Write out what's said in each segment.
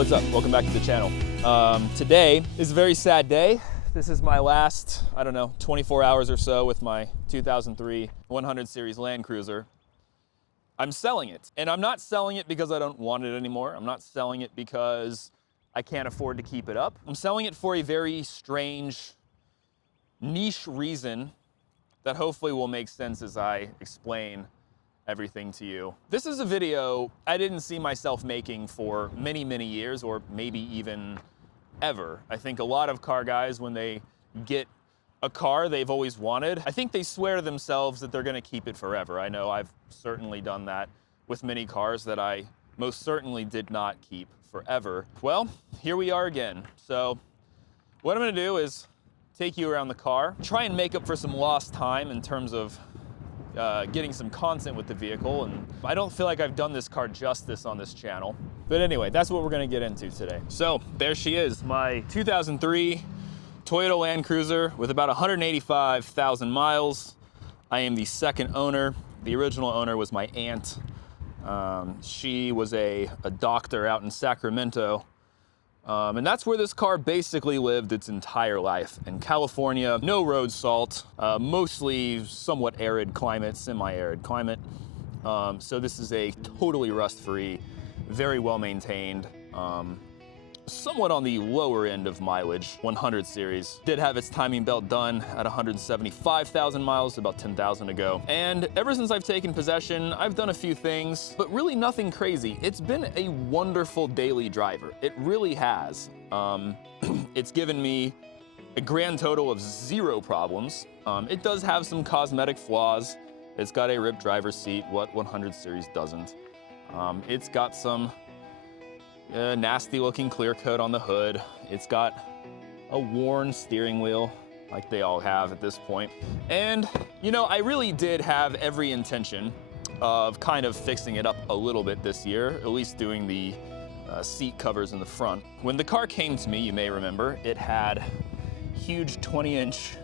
what's up? Welcome back to the channel. Today is a very sad day. This is my last, 24 hours or so with my 2003 100 Series Land Cruiser. I'm selling it, and I'm not selling it because I don't want it anymore. I'm not selling it because I can't afford to keep it up. I'm selling it for a very strange, niche reason that hopefully will make sense as I explain everything to you. This is a video I didn't see myself making for many, many years, or maybe even ever. I think a lot of car guys, when they get a car they've always wanted, I think they swear to themselves that they're gonna keep it forever. I know I've certainly done that with many cars that I most certainly did not keep forever. Well, here we are again. So what I'm gonna do is take you around the car, try and make up for some lost time in terms of getting some content with the vehicle, and I don't feel like I've done this car justice on this channel. But anyway, that's what we're gonna get into today. So there she is, my 2003 Toyota Land Cruiser with about 185,000 miles. I am the second owner. The original owner was my aunt. She was a doctor out in Sacramento. And that's where this car basically lived its entire life. In California, no road salt, mostly somewhat arid climate, semi-arid climate. So this is a totally rust-free, very well maintained, somewhat on the lower end of mileage, 100 series. Did have its timing belt done at 175,000 miles, about 10,000 ago. And ever since I've taken possession, I've done a few things, but really nothing crazy. It's been a wonderful daily driver. It really has. It's given me a grand total of 0 problems. It does have some cosmetic flaws. It's got a ripped driver's seat, what 100 series doesn't. It's got some nasty looking clear coat on the hood. It's got a worn steering wheel, like they all have at this point. And, you know, I really did have every intention of kind of fixing it up a little bit this year, at least doing the seat covers in the front. When the car came to me, you may remember, it had huge 20-inch,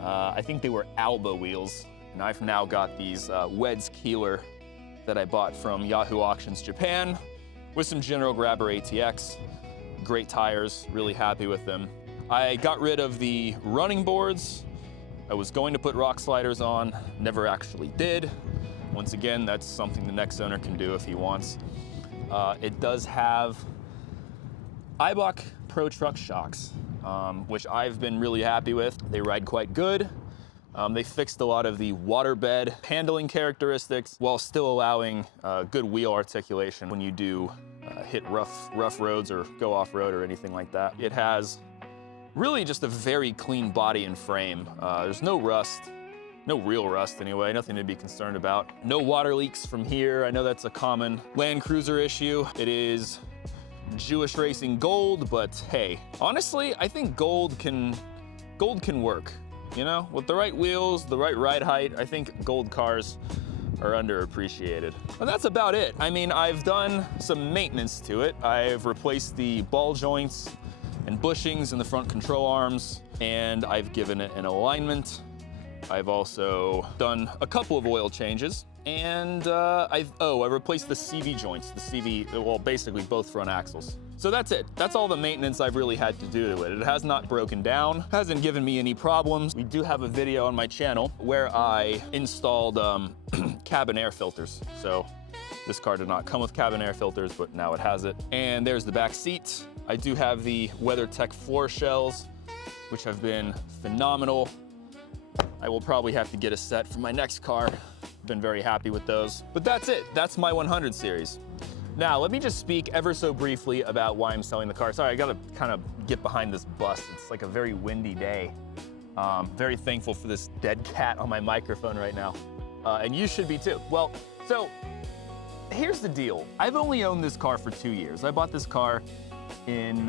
I think they were Alba wheels. And I've now got these Weds Keeler that I bought from Yahoo Auctions Japan with some General Grabber ATX. Great tires, really happy with them. I got rid of the running boards. I was going to put rock sliders on, never actually did. Once again, that's something the next owner can do if he wants. It does have Eibach Pro Truck shocks, which I've been really happy with. They ride quite good. They fixed a lot of the waterbed handling characteristics while still allowing good wheel articulation when you do hit rough roads or go off-road or anything like that. It has really just a very clean body and frame. There's no rust, no real rust anyway, nothing to be concerned about. No water leaks from here. I know that's a common Land Cruiser issue. It is Jewish Racing Gold, but hey, honestly, I think gold can work. You know, with the right wheels, the right ride height, I think gold cars are underappreciated. And that's about it. I mean, I've done some maintenance to it. I've replaced the ball joints and bushings in the front control arms, and I've given it an alignment. I've also done a couple of oil changes, and I replaced the CV joints, well, basically both front axles. So that's it. That's all the maintenance I've really had to do to it. It has not broken down, hasn't given me any problems. We do have a video on my channel where I installed cabin air filters. So this car did not come with cabin air filters, but now it has it. And there's the back seat. I do have the WeatherTech floor shells, which have been phenomenal. I will probably have to get a set for my next car. Been very happy with those. But that's it. That's my 100 series. Now, let me just speak ever so briefly about why I'm selling the car. Sorry, I gotta kind of get behind this bus. It's like a very windy day. Very thankful for this dead cat on my microphone right now. And you should be too. Well, so here's the deal. I've only owned this car for 2 years. I bought this car in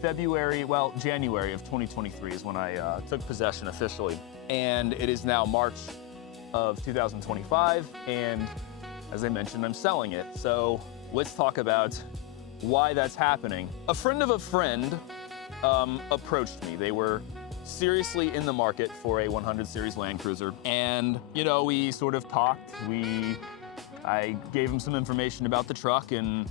January of 2023 is when I took possession officially. And it is now March of 2025. And as I mentioned, I'm selling it. So let's talk about why that's happening. A friend of a friend approached me. They were seriously in the market for a 100 Series Land Cruiser. And, you know, we sort of talked. I gave him some information about the truck, and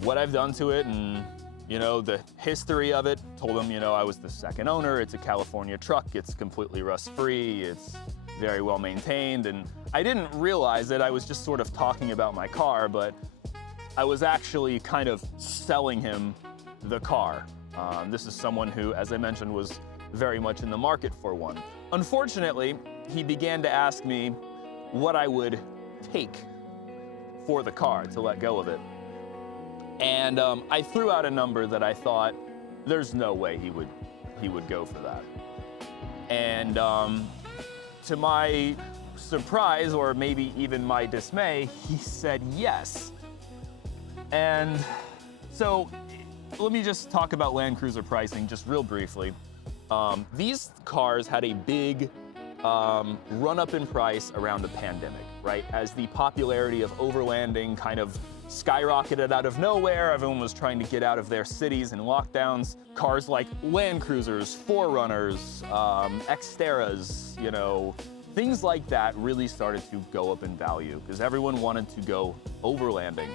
what I've done to it and, you know, the history of it. Told him, you know, I was the second owner. It's a California truck. It's completely rust-free. It's very well maintained. And I didn't realize it. I was just sort of talking about my car, but I was actually kind of selling him the car. This is someone who, as I mentioned, was very much in the market for one. Unfortunately, he began to ask me what I would take for the car to let go of it. And I threw out a number that I thought, there's no way he would go for that. And to my surprise, or maybe even my dismay, he said yes. And so let me just talk about Land Cruiser pricing just real briefly. These cars had a big run up in price around the pandemic, right? As the popularity of overlanding kind of skyrocketed out of nowhere, everyone was trying to get out of their cities and lockdowns. Cars like Land Cruisers, 4Runners, Xteras, you know, things like that really started to go up in value because everyone wanted to go overlanding.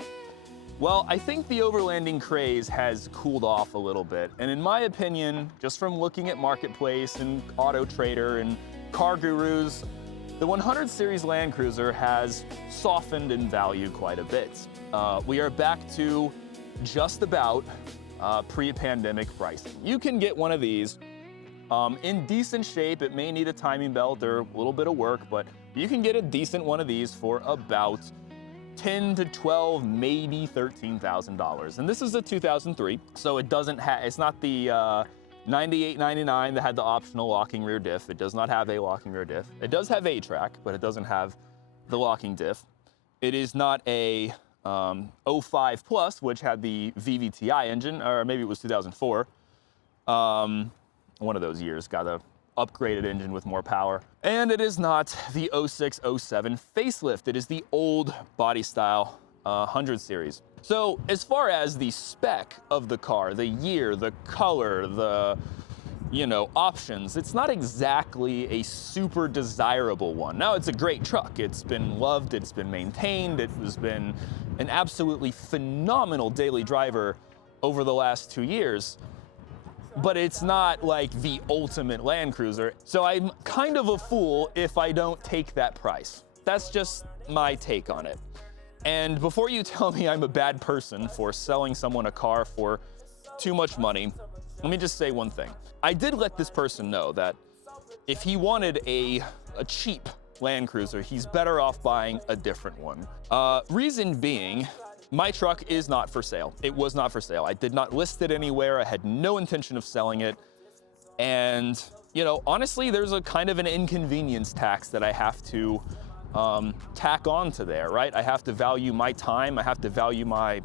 Well, I think the overlanding craze has cooled off a little bit. And in my opinion, just from looking at Marketplace and Auto Trader and Car Gurus, the 100 Series Land Cruiser has softened in value quite a bit. We are back to just about pre-pandemic pricing. You can get one of these in decent shape. It may need a timing belt or a little bit of work, but you can get a decent one of these for about $10 to $12, maybe $13,000. And this is a 2003, so it doesn't have, it's not the $98.99 that had the optional locking rear diff. It does not have a locking rear diff. It does have A-Track, but it doesn't have the locking diff. It is not a 05 Plus, which had the VVTi engine, or maybe it was 2004. One of those years, got a upgraded engine with more power. And it is not the 06, 07 facelift. It is the old body style 100 series. So as far as the spec of the car, the year, the color, the, you know, options, it's not exactly a super desirable one. Now, it's a great truck. It's been loved, it's been maintained, it has been an absolutely phenomenal daily driver over the last 2 years. But it's not like the ultimate Land Cruiser. So I'm kind of a fool if I don't take that price. That's just my take on it. And before you tell me I'm a bad person for selling someone a car for too much money, let me just say one thing. I did let this person know that if he wanted a cheap Land Cruiser, he's better off buying a different one. Reason being, my truck is not for sale. It was not for sale. I did not list it anywhere. I had no intention of selling it. And, you know, honestly, there's a kind of an inconvenience tax that I have to tack on to there, right? I have to value my time. I have to value my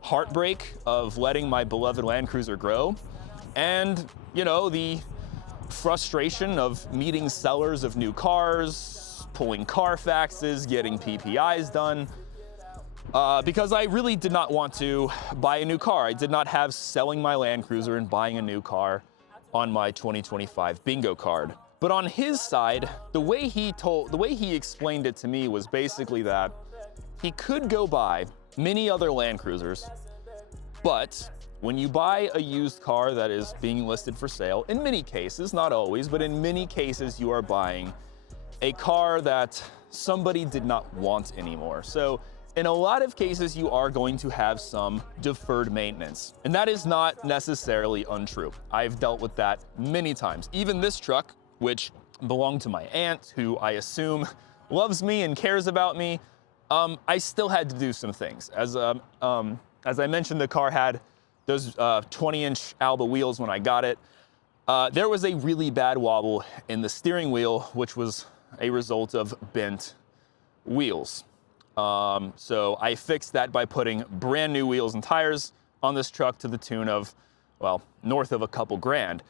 heartbreak of letting my beloved Land Cruiser grow. And, you know, the frustration of meeting sellers of new cars, pulling Carfaxes, getting PPIs done. Because I really did not want to buy a new car. I did not have selling my Land Cruiser and buying a new car on my 2025 bingo card. But on his side, the way he explained it to me was basically that he could go buy many other Land Cruisers, but when you buy a used car that is being listed for sale, in many cases, not always, but in many cases, you are buying a car that somebody did not want anymore. So in a lot of cases, you are going to have some deferred maintenance. And that is not necessarily untrue. I've dealt with that many times. Even this truck, which belonged to my aunt, who I assume loves me and cares about me, I still had to do some things. As I mentioned, the car had those 20-inch Alba wheels when I got it. There was a really bad wobble in the steering wheel, which was a result of bent wheels. So I fixed that by putting brand new wheels and tires on this truck to the tune of, well, north of a couple grand.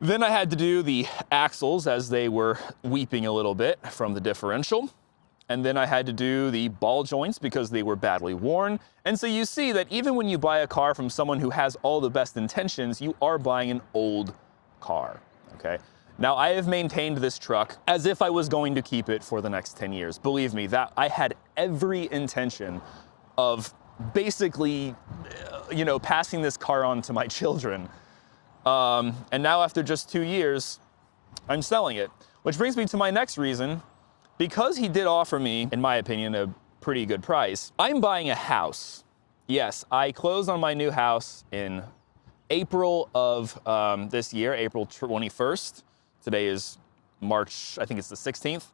Then I had to do the axles as they were weeping a little bit from the differential. And then I had to do the ball joints because they were badly worn. And so you see that even when you buy a car from someone who has all the best intentions, you are buying an old car, okay? Now, I have maintained this truck as if I was going to keep it for the next 10 years. Believe me, that I had every intention of basically, passing this car on to my children. And now after just 2 years, I'm selling it. Which brings me to my next reason. Because he did offer me, in my opinion, a pretty good price, I'm buying a house. Yes, I closed on my new house in April of this year, April 21st. Today is March, I think it's the 16th.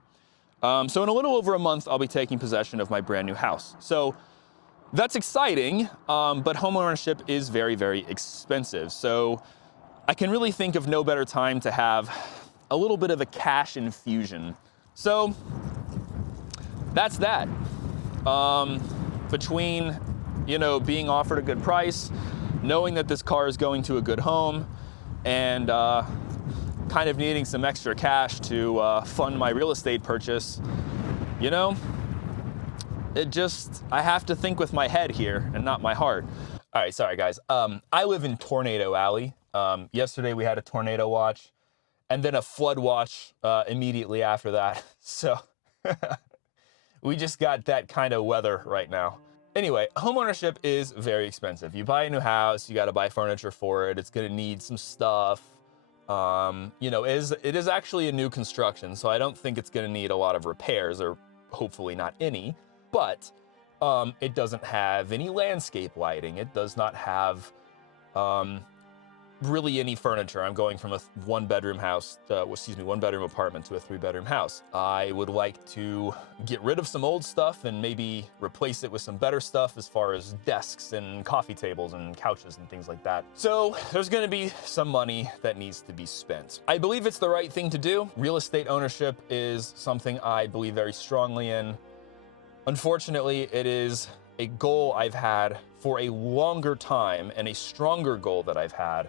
So in a little over a month, I'll be taking possession of my brand new house. So that's exciting, but homeownership is very, very expensive. So I can really think of no better time to have a little bit of a cash infusion. So that's that. Between, being offered a good price, knowing that this car is going to a good home, and kind of needing some extra cash to fund my real estate purchase, I have to think with my head here and not my heart. All right, sorry guys. I live in Tornado Alley. Yesterday we had a tornado watch and then a flood watch immediately after that. So we just got that kind of weather right now. Anyway, homeownership is very expensive. You buy a new house, you got to buy furniture for it. It's going to need some stuff. It is actually a new construction, so I don't think it's going to need a lot of repairs, or hopefully not any. But it doesn't have any landscape lighting. It does not have really any furniture. I'm going from a one-bedroom apartment to a 3-bedroom house. I would like to get rid of some old stuff and maybe replace it with some better stuff as far as desks and coffee tables and couches and things like that. So there's going to be some money that needs to be spent. I believe it's the right thing to do. Real estate ownership is something I believe very strongly in. Unfortunately, it is a goal I've had for a longer time, and a stronger goal that I've had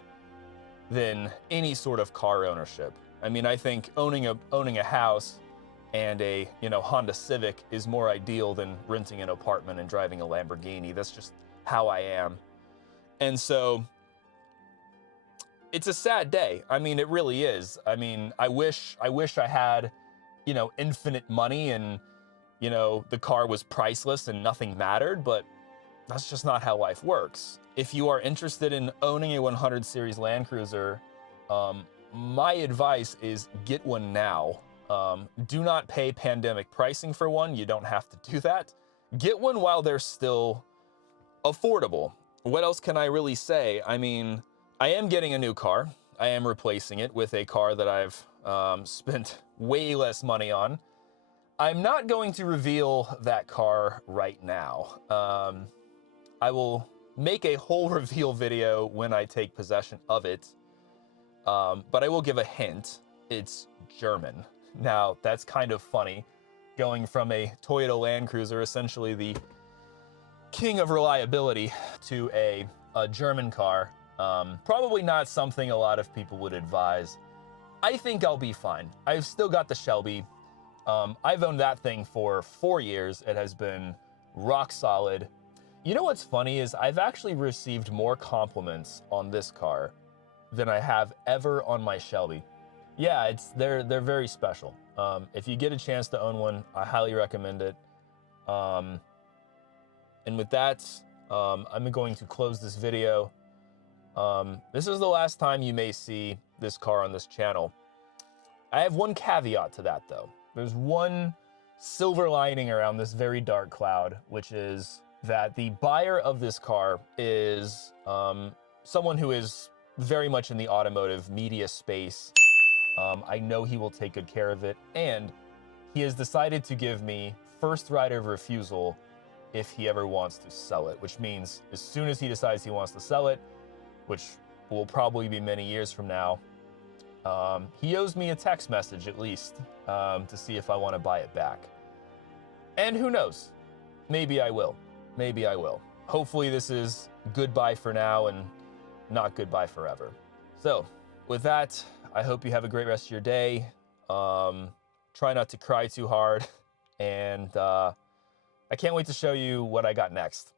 than any sort of car ownership. I mean, I think owning a house and a Honda Civic is more ideal than renting an apartment and driving a Lamborghini. That's just how I am. And so it's a sad day. I mean, it really is. I mean, I wish I had, infinite money and, the car was priceless and nothing mattered, but that's just not how life works. If you are interested in owning a 100 Series Land Cruiser, my advice is get one now. Do not pay pandemic pricing for one. You don't have to do that. Get one while they're still affordable. What else can I really say? I mean, I am getting a new car. I am replacing it with a car that I've spent way less money on. I'm not going to reveal that car right now. I will make a whole reveal video when I take possession of it. But I will give a hint. It's German. Now, that's kind of funny. Going from a Toyota Land Cruiser, essentially the king of reliability, to a German car. Probably not something a lot of people would advise. I think I'll be fine. I've still got the Shelby. I've owned that thing for 4 years. It has been rock solid. You know what's funny is I've actually received more compliments on this car than I have ever on my Shelby. Yeah, they're very special. If you get a chance to own one, I highly recommend it. And with that, I'm going to close this video. This is the last time you may see this car on this channel. I have one caveat to that though. There's one silver lining around this very dark cloud, which is that the buyer of this car is someone who is very much in the automotive media space. I know he will take good care of it, and he has decided to give me first right of refusal if he ever wants to sell it, which means as soon as he decides he wants to sell it, which will probably be many years from now, he owes me a text message at least to see if I want to buy it back. And who knows? Maybe I will. Maybe I will. Hopefully this is goodbye for now and not goodbye forever. So with that, I hope you have a great rest of your day. Try not to cry too hard. And I can't wait to show you what I got next.